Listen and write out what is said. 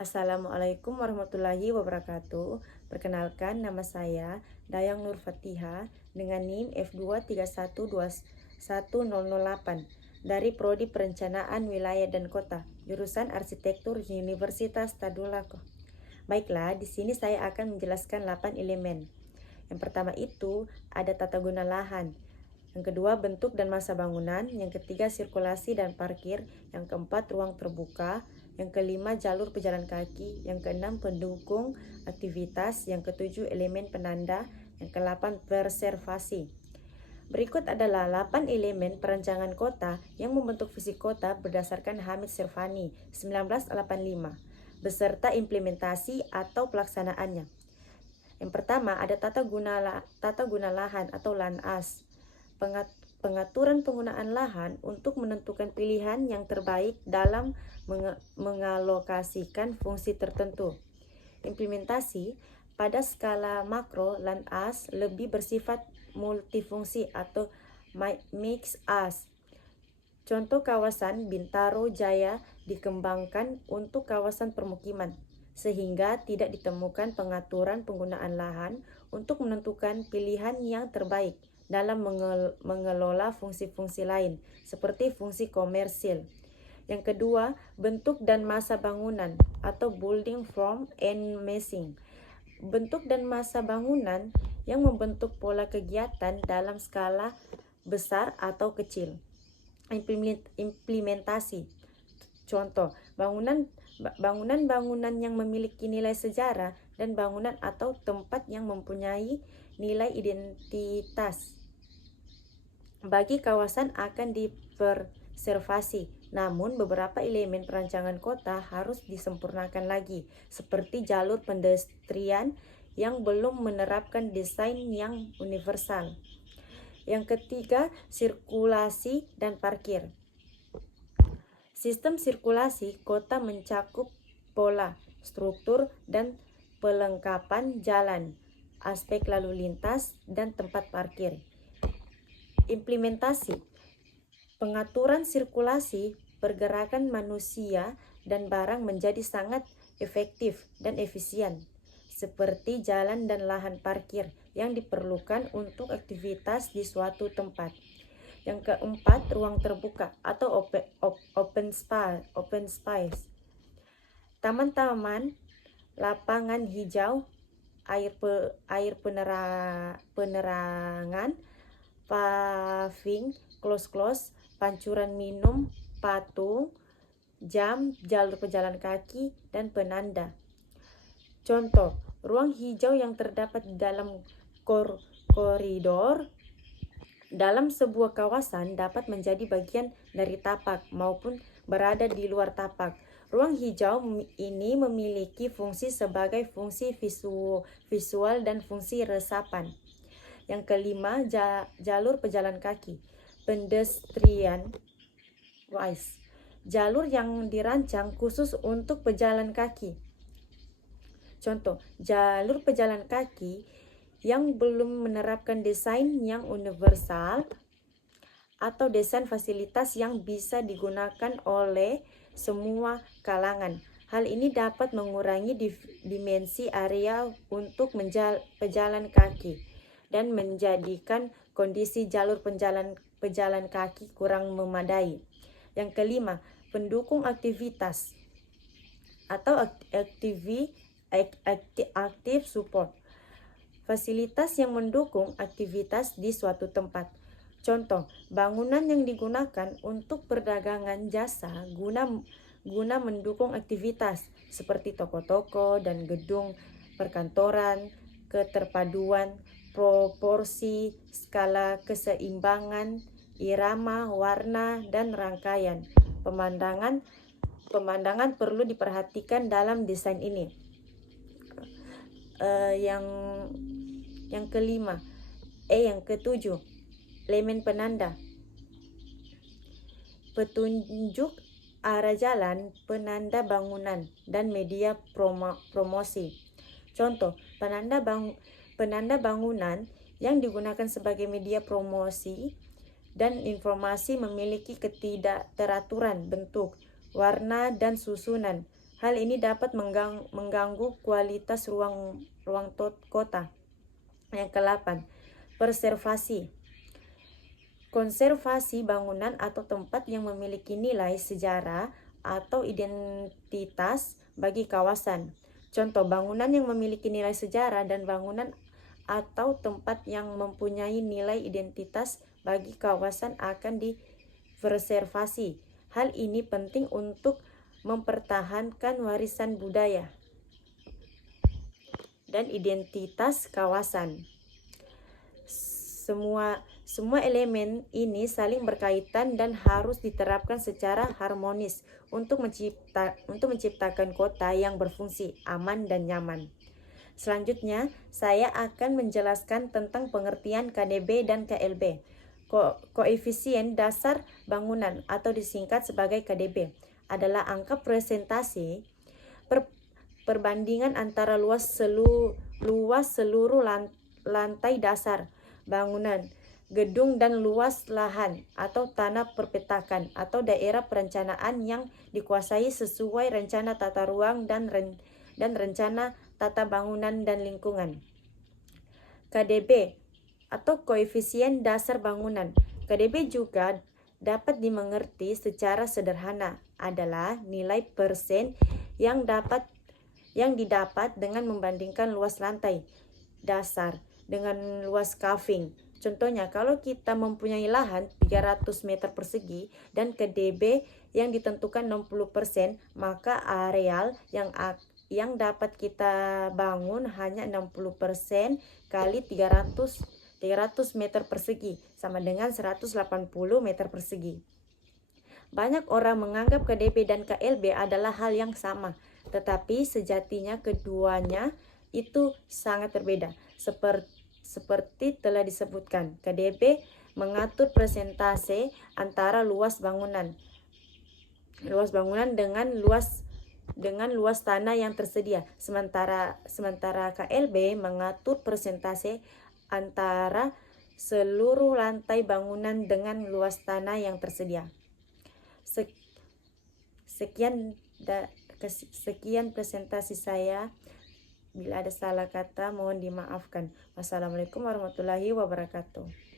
Assalamualaikum warahmatullahi wabarakatuh. Perkenalkan, nama saya Dayang Nur Fatiha dengan NIM F231210008 dari Prodi Perencanaan Wilayah dan Kota, jurusan Arsitektur Universitas Tadulako. Baiklah, di sini saya akan menjelaskan 8 elemen. Yang pertama itu ada tata guna lahan. Yang kedua, bentuk dan masa bangunan. Yang ketiga, sirkulasi dan parkir. Yang keempat, ruang terbuka. Yang kelima, jalur pejalan kaki. Yang keenam, pendukung aktivitas. Yang ketujuh, elemen penanda. Yang kedelapan, preservasi. Berikut adalah 8 elemen perancangan kota yang membentuk visi kota berdasarkan Hamid Sirvani 1985, beserta implementasi atau pelaksanaannya. Yang pertama, ada tata guna lahan atau LANAS. Pengaturan penggunaan lahan untuk menentukan pilihan yang terbaik dalam mengalokasikan fungsi tertentu. Implementasi pada skala makro, LANAS lebih bersifat multifungsi atau mix as. Contoh kawasan Bintaro Jaya dikembangkan untuk kawasan permukiman, sehingga tidak ditemukan pengaturan penggunaan lahan untuk menentukan pilihan yang terbaik dalam mengelola fungsi-fungsi lain, seperti fungsi komersil. Yang kedua, bentuk dan masa bangunan atau building form and massing. Bentuk dan masa bangunan yang membentuk pola kegiatan dalam skala besar atau kecil. Implementasi. Contoh, bangunan-bangunan yang memiliki nilai sejarah dan bangunan atau tempat yang mempunyai nilai identitas bagi kawasan akan dipreservasi. Namun beberapa elemen perancangan kota harus disempurnakan lagi, seperti jalur pedestrian yang belum menerapkan desain yang universal. Yang ketiga, sirkulasi dan parkir. Sistem sirkulasi kota mencakup pola, struktur, dan pelengkapan jalan, aspek lalu lintas, dan tempat parkir. Implementasi. Pengaturan sirkulasi pergerakan manusia dan barang menjadi sangat efektif dan efisien, seperti jalan dan lahan parkir yang diperlukan untuk aktivitas di suatu tempat. Yang keempat, ruang terbuka atau open space. Taman-taman, lapangan hijau, air penerangan, paving, close, pancuran minum, patung, jam, jalur pejalan kaki, dan penanda. Contoh, ruang hijau yang terdapat di dalam koridor dalam sebuah kawasan dapat menjadi bagian dari tapak maupun berada di luar tapak. Ruang hijau ini memiliki fungsi sebagai fungsi visual dan fungsi resapan. Yang kelima, jalur pejalan kaki, pedestrian wise. Jalur yang dirancang khusus untuk pejalan kaki. Contoh, jalur pejalan kaki yang belum menerapkan desain yang universal atau desain fasilitas yang bisa digunakan oleh semua kalangan. Hal ini dapat mengurangi dimensi area untuk pejalan kaki dan menjadikan kondisi jalur pejalan kaki kurang memadai. Yang kelima, pendukung aktivitas atau active support. Fasilitas yang mendukung aktivitas di suatu tempat. Contoh, bangunan yang digunakan untuk perdagangan jasa guna mendukung aktivitas seperti toko-toko dan gedung perkantoran, keterpaduan, proporsi, skala keseimbangan, irama, warna, dan rangkaian. Pemandangan perlu diperhatikan dalam desain ini. Yang kelima, yang ketujuh, elemen penanda. Petunjuk arah jalan, penanda bangunan, dan media promosi. Contoh, penanda bangunan yang digunakan sebagai media promosi dan informasi memiliki ketidakteraturan bentuk, warna, dan susunan. Hal ini dapat mengganggu kualitas ruang kota. Yang ke-8, preservasi. Konservasi bangunan atau tempat yang memiliki nilai sejarah atau identitas bagi kawasan. Contoh bangunan yang memiliki nilai sejarah dan bangunan atau tempat yang mempunyai nilai identitas bagi kawasan akan dipreservasi. Hal ini penting untuk mempertahankan warisan budaya dan identitas kawasan. Semua elemen ini saling berkaitan dan harus diterapkan secara harmonis untuk menciptakan kota yang berfungsi, aman, dan nyaman. Selanjutnya, saya akan menjelaskan tentang pengertian KDB dan KLB. Koefisien dasar bangunan atau disingkat sebagai KDB adalah angka presentasi perbandingan antara luas seluruh lantai dasar bangunan, gedung, dan luas lahan atau tanah perpetakan atau daerah perencanaan yang dikuasai sesuai rencana tata ruang dan rencana tata bangunan dan lingkungan. KDB atau koefisien dasar bangunan. KDB juga dapat dimengerti secara sederhana adalah nilai persen yang didapat dengan membandingkan luas lantai dasar dengan luas kaving. Contohnya, kalau kita mempunyai lahan 300 meter persegi dan KDB yang ditentukan 60%, maka areal yang dapat kita bangun hanya 60% kali 300 meter persegi, sama dengan 180 meter persegi. Banyak orang menganggap KDB dan KLB adalah hal yang sama, tetapi sejatinya keduanya itu sangat berbeda. Seperti telah disebutkan, KDB mengatur persentase antara luas bangunan dengan luas tanah yang tersedia. Sementara KLB mengatur persentase antara seluruh lantai bangunan dengan luas tanah yang tersedia. Sekian presentasi saya. Bila ada salah kata, mohon dimaafkan. Wassalamualaikum warahmatullahi wabarakatuh.